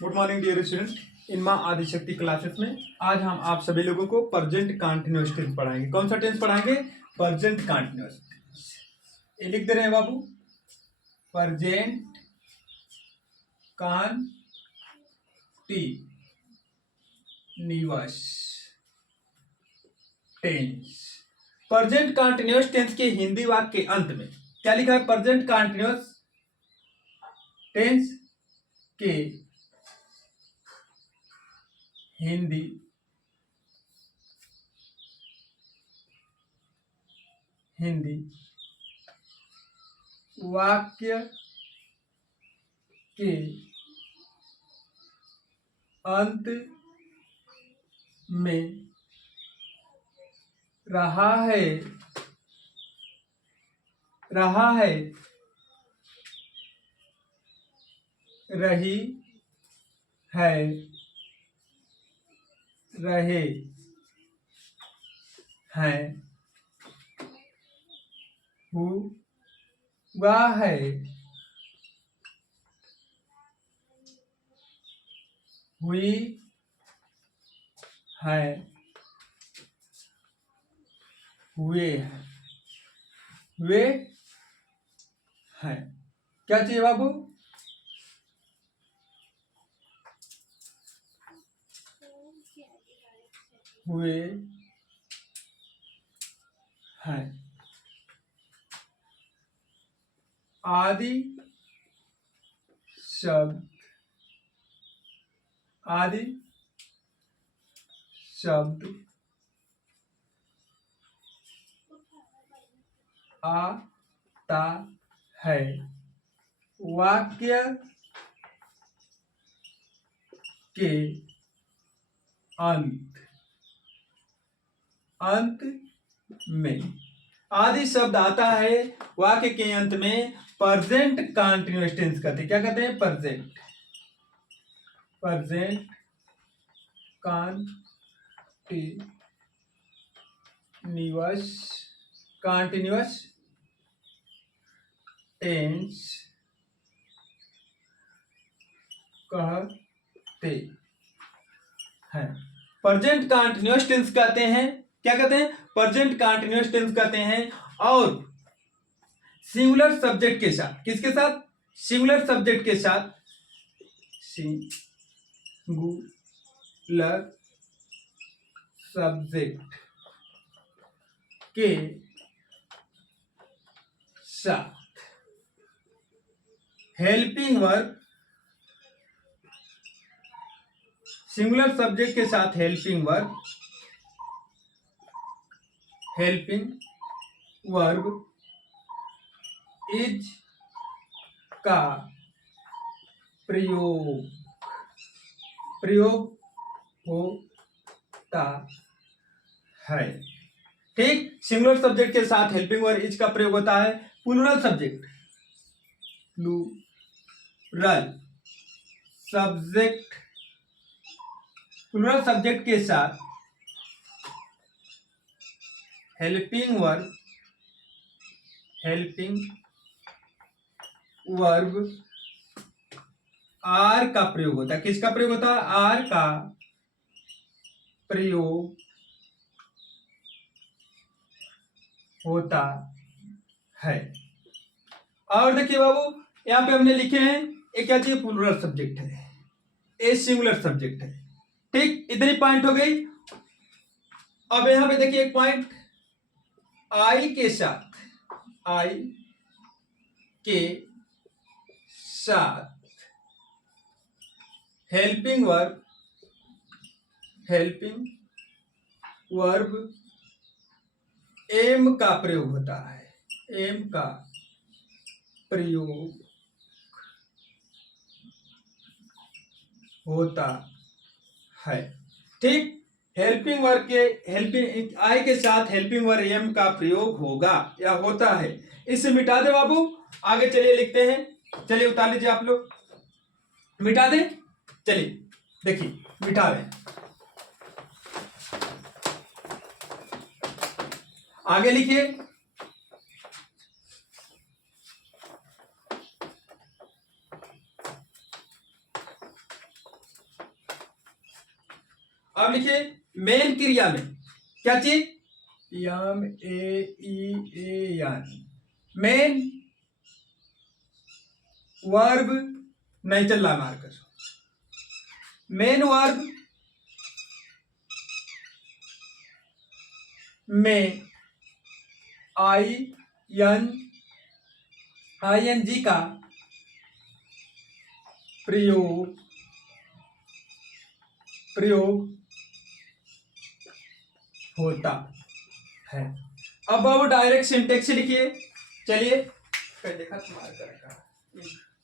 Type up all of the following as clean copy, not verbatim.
Good morning dear student. In Maa Adishakti classes में आज हम आप सभी लोगों को प्रेजेंट कंटीन्यूअस टेंस पढ़ाएंगे। कौन सा टेंस पढ़ाएंगे? Present continuous. ये लिख दे रहे हैं बाबू, present continuous tense. Present continuous tense के हिंदी वाक्य के अंत में क्या लिखा है? प्रेजेंट कंटीन्यूअस टेंस के हिंदी वाक्य के अंत में रहा है रही है रहे हैं हुआ है हुई है हुए हैं। क्या चाहिए बाबू? हुए हैं। आदि शब्द आता है वाक्य के अंत में। आदि शब्द आता है वाक्य के अंत में प्रेजेंट कंटीन्यूअस टेंस कहते हैं। क्या कहते हैं? प्रेजेंट कंटीन्यूअस टेंस कहते हैं। प्रेजेंट कंटीन्यूअस टेंस कहते हैं। क्या कहते हैं? प्रेजेंट कंटीन्यूअस टेंस कहते हैं। और सिंगुलर सब्जेक्ट के साथ, किसके साथ? सिंगुलर सब्जेक्ट के साथ, सिंगुलर सब्जेक्ट के साथ हेल्पिंग वर्ब, सिंगुलर सब्जेक्ट के साथ हेल्पिंग वर्ब इज का प्रयोग होता है। ठीक, सिंगुलर सब्जेक्ट के साथ हेल्पिंग वर्ब इज का प्रयोग होता है। प्लूरल सब्जेक्ट के साथ हेल्पिंग वर्ब आर का प्रयोग होता है। किसका प्रयोग होता है? आर का प्रयोग होता है। और देखिए बाबू, यहां पे हमने लिखे हैं एक क्या चाहिए? प्लूरल सब्जेक्ट है, ए सिंगुलर सब्जेक्ट है। ठीक, इतनी पॉइंट हो गई। अब यहां पे देखिए एक पॉइंट, आई के साथ हेल्पिंग वर्ब एम का प्रयोग होता है। एम का प्रयोग होता है। ठीक, हेल्पिंग वर्ब आई के साथ हेल्पिंग वर्ब एम का प्रयोग होगा या होता है। इसे मिटा दे बाबू, आगे चलिए लिखते हैं। चलिए उतार लीजिए आप लोग, मिटा दे। चलिए देखिए, मिटा रहे हैं। आगे लिखिए, अब लिखिए मेन क्रिया में क्या चीज, यम ए ई एन, मेन वर्ब नहीं चल रहा मार्कर, मेन वर्ब में ING का प्रयोग होता है। अब डायरेक्ट सिंटेक्स लिखिए, चलिए देखा तुम्हारा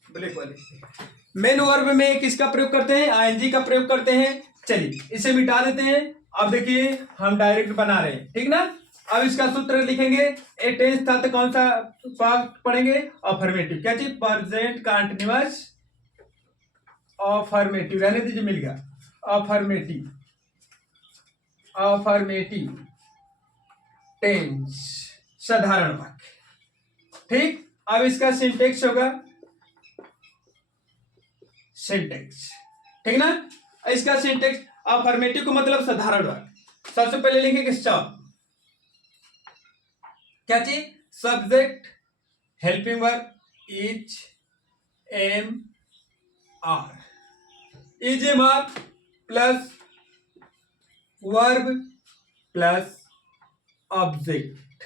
ब्लैक वाले, मेन वर्ब में किसका प्रयोग करते हैं, ING का प्रयोग करते हैं। चलिए इसे मिटा देते हैं। अब देखिए हम डायरेक्ट बना रहे हैं, ठीक ना। अब इसका सूत्र लिखेंगे, एक टेंस था तो कौन सा पार्ट पढ़ेंगे, अफर्मेटिव। क्या चीज, प्रेजेंट कंटीन्यूअस अफर्मेटिव, रहने दीजिए मिल गया, अफर्मेटिव टेंस, साधारण वाक्य। ठीक, अब इसका सिंटेक्स होगा, सिंटेक्स, ठीक ना। इसका सिंटेक्स अफर्मेटिव को मतलब साधारण वाक्य। सबसे पहले लिखेंगे सब, क्या चीज, subject, helping verb, is, am, are, is am are plus verb plus object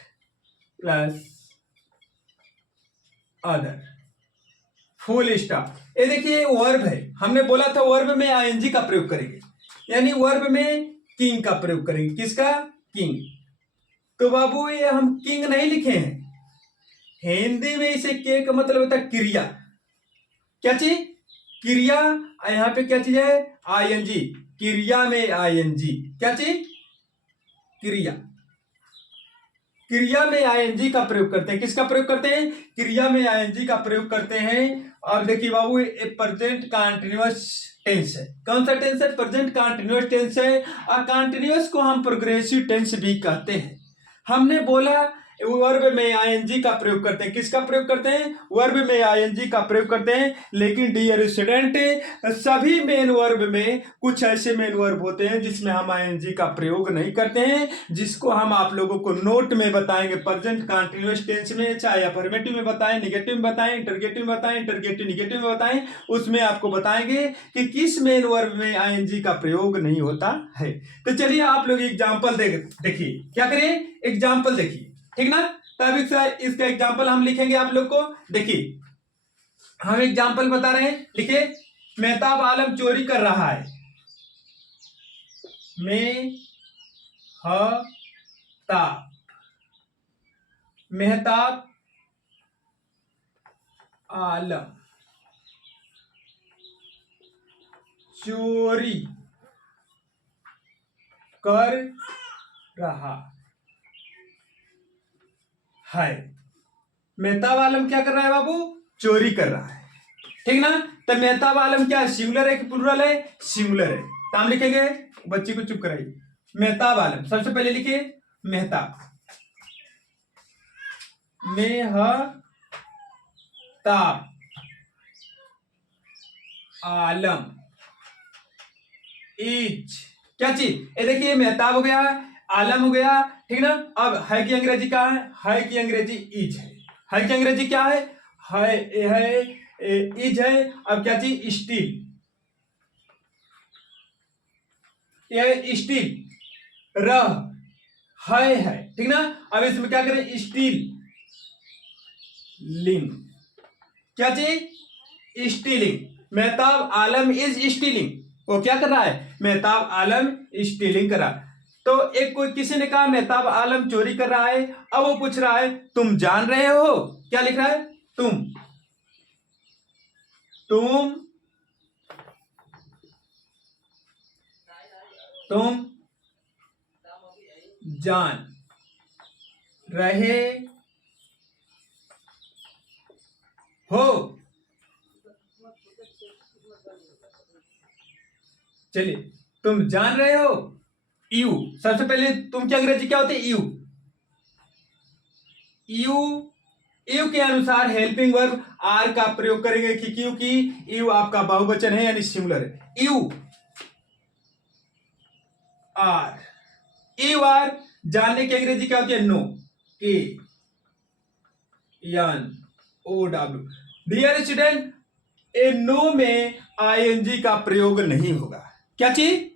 plus other, full stop. ये देखिए वर्ब है, हमने बोला था वर्ब में ING का प्रयोग करेंगे, यानी वर्ब में किंग का प्रयोग करेंगे। किसका, किंग। तो बाबू ये हम किंग नहीं लिखे हैं, हिंदी में इसे के का मतलब होता है क्रिया। क्या चीज, क्रिया। यहाँ पे क्या चीज है, ING, क्रिया में ING, क्या चीज, क्रिया। क्रिया में ING का प्रयोग करते हैं। किसका प्रयोग करते हैं, क्रिया में ING का प्रयोग करते हैं। और देखिए बाबू ये प्रेजेंट कंटीन्यूअस टेंस है। कौन सा टेंस है, प्रेजेंट कंटीन्यूअस टेंस है। और कंटीन्यूअस को हम प्रोग्रेसिव टेंस भी कहते हैं। हमने बोला वर्ब में ING का प्रयोग करते हैं। किसका प्रयोग करते हैं, वर्ब में ING का प्रयोग करते हैं। लेकिन डियर स्टूडेंट, सभी मेन वर्ब में कुछ ऐसे मेन वर्ब होते हैं जिसमें हम ING का प्रयोग नहीं करते हैं, जिसको हम आप लोगों को नोट में बताएंगे। प्रेजेंट कंटीन्यूअस टेंस में चाहे अफर्मेटिव में बताएं, निगेटिव में बताएं, इंटरगेटिव में बताएं, इंटरगेटिव निगेटिव में बताएं, उसमें आपको बताएंगे कि किस मेन वर्ब में ING का प्रयोग नहीं होता है। तो चलिए आप लोग एग्जाम्पल देखिए, क्या करिए, एग्जाम्पल देखिए, ठीक ना। तब इसका एग्जाम्पल हम लिखेंगे आप लोग को। देखिए हम एग्जाम्पल बता रहे हैं, लिखिए, मेहताब आलम चोरी कर रहा है। मेहताब आलम चोरी कर रहा है। मेहताब आलम क्या कर रहा है बाबू, चोरी कर रहा है, ठीक ना। तो मेहताब आलम क्या सिंगुलर है कि प्लुरल है, सिंगुलर है। तो हम लिखेंगे, बच्ची को चुप कराइए, मेहताब आलम। सबसे पहले लिखिए मेहताब, मेहताब आलम इज, क्या चीज, ये देखिए मेहताब हो गया, आलम हो गया, ठीक ना। अब है की अंग्रेजी क्या है की अंग्रेजी इज है की अंग्रेजी क्या है इज है। अब क्या चीज, स्टील, ये स्टील रह है, ठीक ना। अब इसमें क्या करें, स्टील लिंग, क्या चीज, stealing. Mehtab Alam is stealing, वो क्या कर रहा है, मेहताब आलम स्टीलिंग कर रहा है। तो एक कोई किसी ने कहा मेहताब आलम चोरी कर रहा है। अब वो पूछ रहा है तुम जान रहे हो, क्या लिख रहा है, तुम जान रहे हो। चलिए तुम जान रहे हो, यू। सबसे पहले तुम की अंग्रेजी क्या होती है, यू। यू के अनुसार हेल्पिंग वर्ब आर का प्रयोग करेंगे, क्योंकि यू आपका बहुवचन है यानी सिंगुलर है। यू आर, यू आर जानने की अंग्रेजी क्या होती है? No, K N O W. Dear student, ए नो में आईएनजी का प्रयोग नहीं होगा। क्या चीज?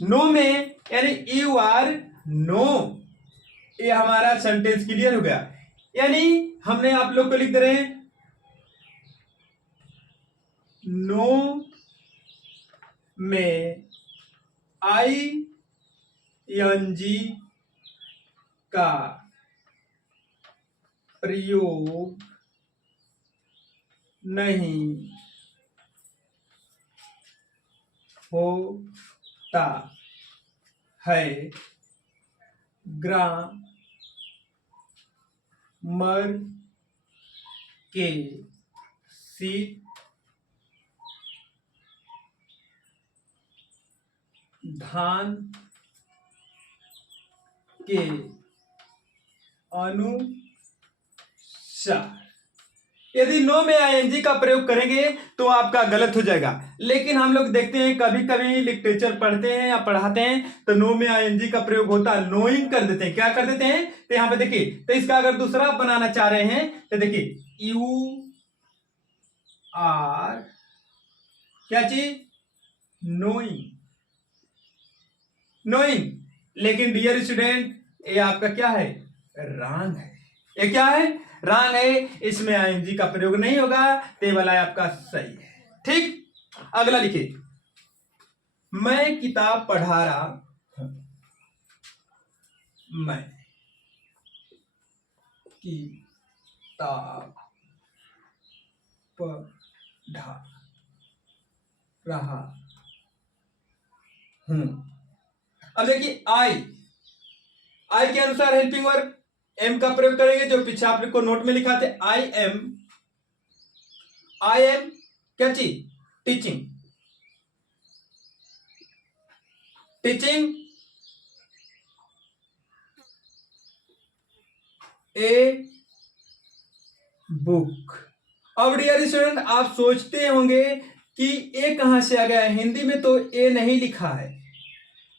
नो में, यानी यू आर नो, ये हमारा सेंटेंस क्लियर हो गया। यानी हमने आप लोग को लिख दे रहे हैं नो में आई एन जी का प्रयोग नहीं होता है। ग्रामर के सिद्धांत के अनुसार यदि नो में आईएनजी का प्रयोग करेंगे तो आपका गलत हो जाएगा। लेकिन हम लोग देखते हैं कभी कभी लिटरेचर पढ़ते हैं या पढ़ाते हैं तो नो में आईएनजी का प्रयोग होता है, नोइंग कर देते हैं। क्या कर देते हैं? तो यहां पे देखिए, तो इसका अगर दूसरा बनाना चाह रहे हैं तो देखिए यू आर, क्या चीज? Knowing, knowing. लेकिन डियर स्टूडेंट, ये आपका क्या है? रॉन्ग है। ये क्या है? रॉन्ग है। इसमें आईएनजी का प्रयोग नहीं होगा, तो ये वाला आपका सही है। ठीक, अगला लिखिए, मैं किताब पढ़ा रहा हूं। मैं किताब पढ़ा रहा हूं। अब देखिए आई के अनुसार हेल्पिंग वर्ब एम का प्रयोग करेंगे, जो पीछे आप लोग को नोट में लिखा थे। आई एम क्या चीज? Teaching, teaching a book. अब डियर स्टूडेंट, आप सोचते होंगे कि ए कहां से आ गया है? हिंदी में तो ए नहीं लिखा है।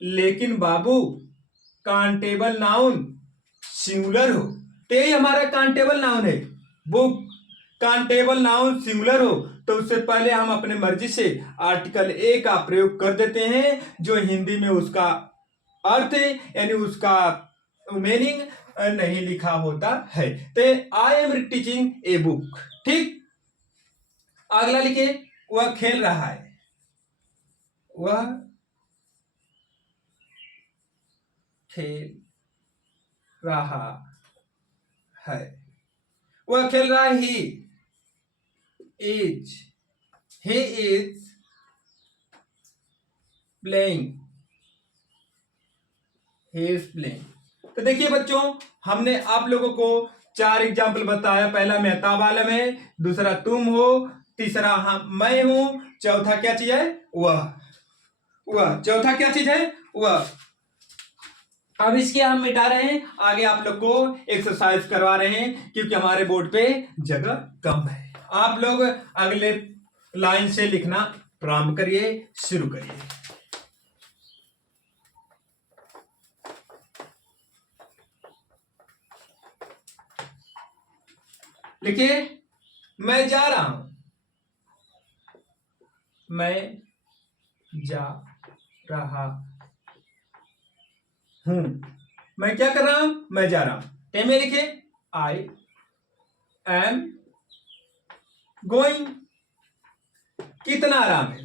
लेकिन बाबू, कांटेबल नाउन सिंगुलर हो तो ये हमारा कांटेबल नाउन है। बुक कांटेबल नाउन सिंगुलर हो तो उससे पहले हम अपने मर्जी से आर्टिकल ए का प्रयोग कर देते हैं, जो हिंदी में उसका अर्थ यानी उसका मीनिंग नहीं लिखा होता है। तो I am teaching a book. ठीक, अगला लिखिए, वह खेल रहा है। वह खेल रहा है। वह खेल रहा है। he is playing, he is playing। तो देखिए बच्चों, हमने आप लोगों को 4 एग्जाम्पल बताया। पहला मेहताब आलम है, दूसरा तुम हो, तीसरा मैं हूं, चौथा क्या चीज है? वह चौथा क्या चीज है? वह। अब इसके हम मिटा रहे हैं, आगे आप लोग को एक्सरसाइज करवा रहे हैं, क्योंकि हमारे बोर्ड पे जगह कम है। आप लोग अगले लाइन से लिखना प्रारंभ करिए, शुरू करिए। लिखिए, मैं जा रहा हूं। मैं जा रहा हूं। मैं क्या कर रहा हूं? मैं जा रहा हूं। टे में लिखिए, आई एम गोइंग। कितना आराम है?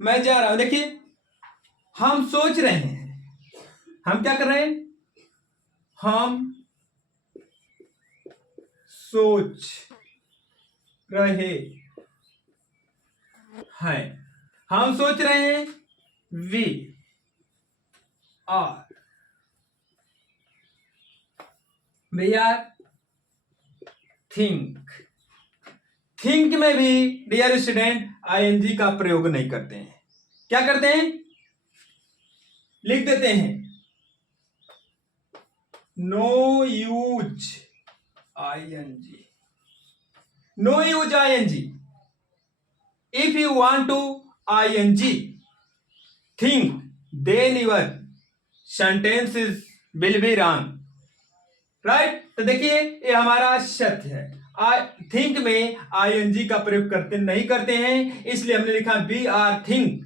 मैं जा रहा हूं। देखिए, हम सोच रहे हैं। हम क्या कर रहे हैं? हम सोच रहे हैं। हम सोच रहे हैं। We are think. थिंक में भी डियर स्टूडेंट आईएनजी का प्रयोग नहीं करते हैं। क्या करते हैं? लिख देते हैं no use ING. No use ING. If you want to ING, think, then your sentence is will be wrong. Right? तो देखिए ये हमारा सत्य है। थिंक में आईएनजी का प्रयोग नहीं करते हैं, इसलिए हमने लिखा बी आर थिंक।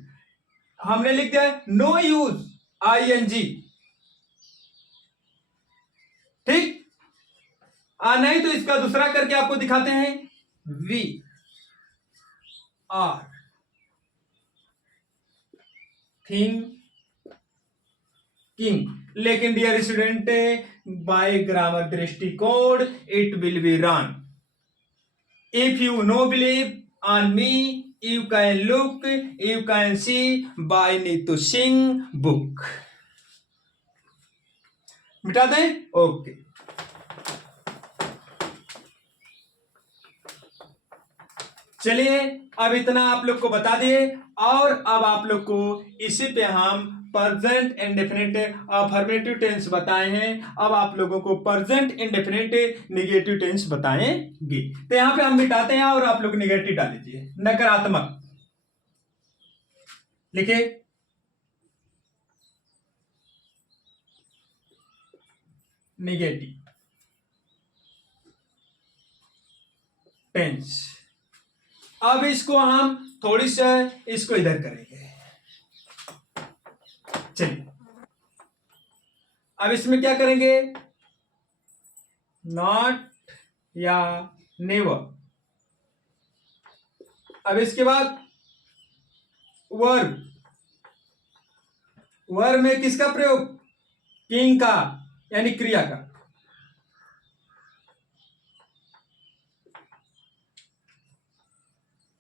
हमने लिख दिया नो यूज आईएनजी। ठीक? नहीं तो इसका दूसरा करके आपको दिखाते हैं, वी आर थिंकिंग। लेकिन डियर स्टूडेंट, बाय ग्रामर दृष्टिकोण it will be wrong. If you no believe on me, you can look, you can see by Nitu Singh book. मिटा दें? ओके। चलिए अब इतना आप लोग को बता दिए, और अब आप लोग को इसी पे हम प्रेजेंट इंडेफिनिट अफर्मेटिव टेंस बताए हैं। अब आप लोगों को प्रेजेंट इंडेफिनिट निगेटिव टेंस बताएंगे। तो यहां पे हम मिटाते हैं और आप लोग निगेटिव डाल लीजिए, नकारात्मक लिखिए। Negative tense. अब इसको हम थोड़ी सा इसको इधर करेंगे। चलिए अब इसमें क्या करेंगे, नॉट या नेवर। अब इसके बाद वर्ब। वर्ब में किसका प्रयोग, किंग का, यानी क्रिया का।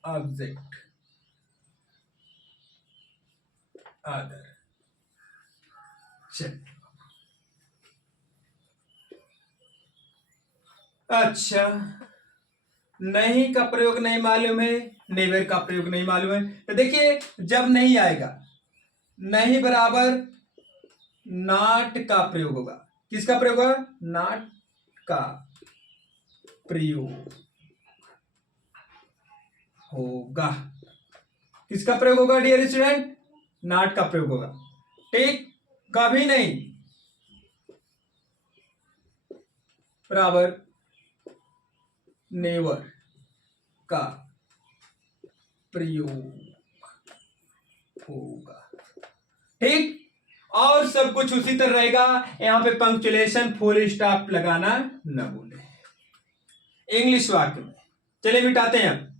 Object, other. अच्छा, नहीं का प्रयोग नहीं मालूम है, नेवर का प्रयोग नहीं मालूम है। तो देखिए जब नहीं आएगा, नहीं बराबर नॉट का प्रयोग होगा। किसका प्रयोग होगा, नॉट का प्रयोग होगा। किसका प्रयोग होगा डियर स्टूडेंट, नॉट का प्रयोग होगा। ठीक, कभी नहीं बराबर नेवर का प्रयोग होगा। ठीक, और सब कुछ उसी तरह रहेगा। यहां पे पंक्चुएशन फुल स्टॉप लगाना न भूले इंग्लिश वाक्य में। चलिए मिटाते हैं।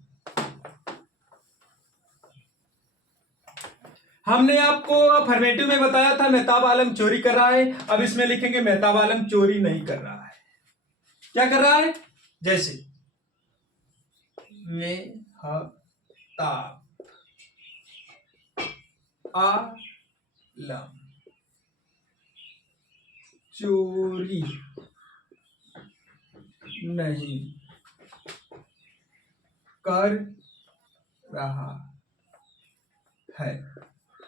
हमने आपको अफर्मेटिव में बताया था मेहताब आलम चोरी कर रहा है। अब इसमें लिखेंगे मेहताब आलम चोरी नहीं कर रहा है। क्या कर रहा है, जैसे मेहताब आलम चोरी नहीं कर रहा है।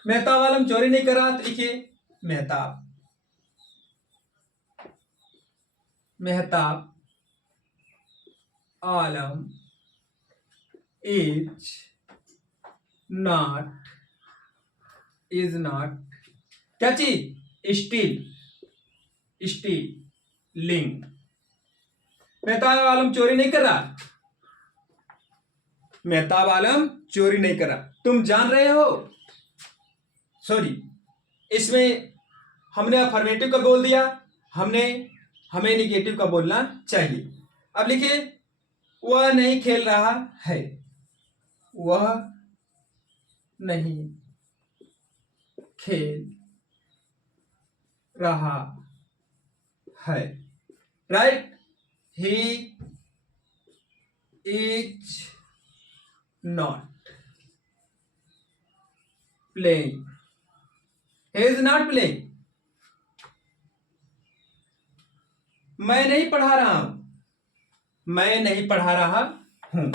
मेहताब आलम चोरी नहीं कर रहा, तो लिखिए मेहताब आलम इज नॉट क्या चीज, स्टीलिंग। मेहताब आलम चोरी नहीं कर रहा, मेहताब आलम चोरी नहीं कर रहा। तुम जान रहे हो, सॉरी, इसमें हमने अफर्मेटिव का बोल दिया, हमें निगेटिव का बोलना चाहिए। अब लिखिए वह नहीं खेल रहा है, वह नहीं खेल रहा है। Right, he is not playing, he is not playing। मैं नहीं पढ़ा रहा हूं, मैं नहीं पढ़ा रहा हूं।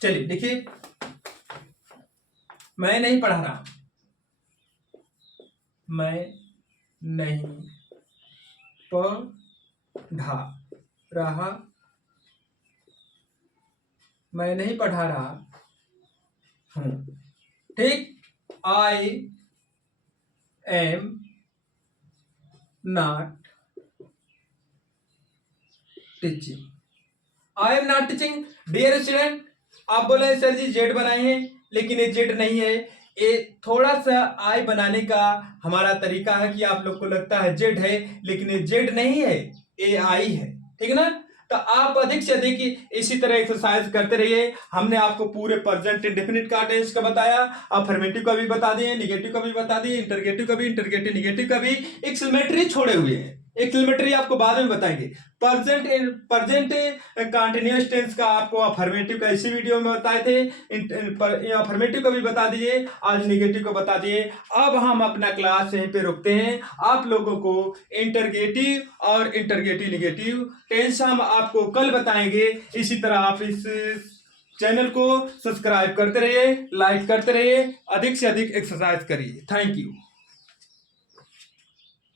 चलिए देखिए, मैं नहीं पढ़ा रहा, मैं नहीं पढ़ा रहा, मैं नहीं पढ़ा रहा हूं। ठीक, I am not teaching. I am not teaching. Dear student, आप बोले सर जी जेड बनाए हैं, लेकिन ये जेड नहीं है. ये थोड़ा सा आई बनाने का हमारा तरीका है कि आप लोग को लगता है जेड है, लेकिन ये जेड नहीं है, ये आई है. ठीक है ना. तो आप अधिक से अधिक इसी तरह एक्सरसाइज करते रहिए. हमने आपको पूरे प्रेजेंट इंडेफिनिट का टेंस का बताया, अफर्मेटिव का भी बता दिए, निगेटिव का भी बता दिए, इंटरगेटिव का भी, इंटरगेटिव निगेटिव का भी. एक्सक्लेमेटरी छोड़े हुए हैं. एक्सक्लेमेटरी आपको बाद में बताएंगे. प्रेजेंट कंटिन्यूअस टेंस का आपको अफर्मेटिव का इसी वीडियो में बताए थे. अफर्मेटिव का भी बता दिए, आज निगेटिव का बता दिए. अब हम अपना क्लास यहीं पे रोकते हैं. आप लोगों को इंटरगेटिव और इंटरगेटिव निगेटिव टेंस हम आपको कल बताएंगे. इसी तरह आप इस चैनल को सब्सक्राइब करते रहिए, लाइक करते रहिए, अधिक से अधिक एक्सरसाइज करिए. Thank you.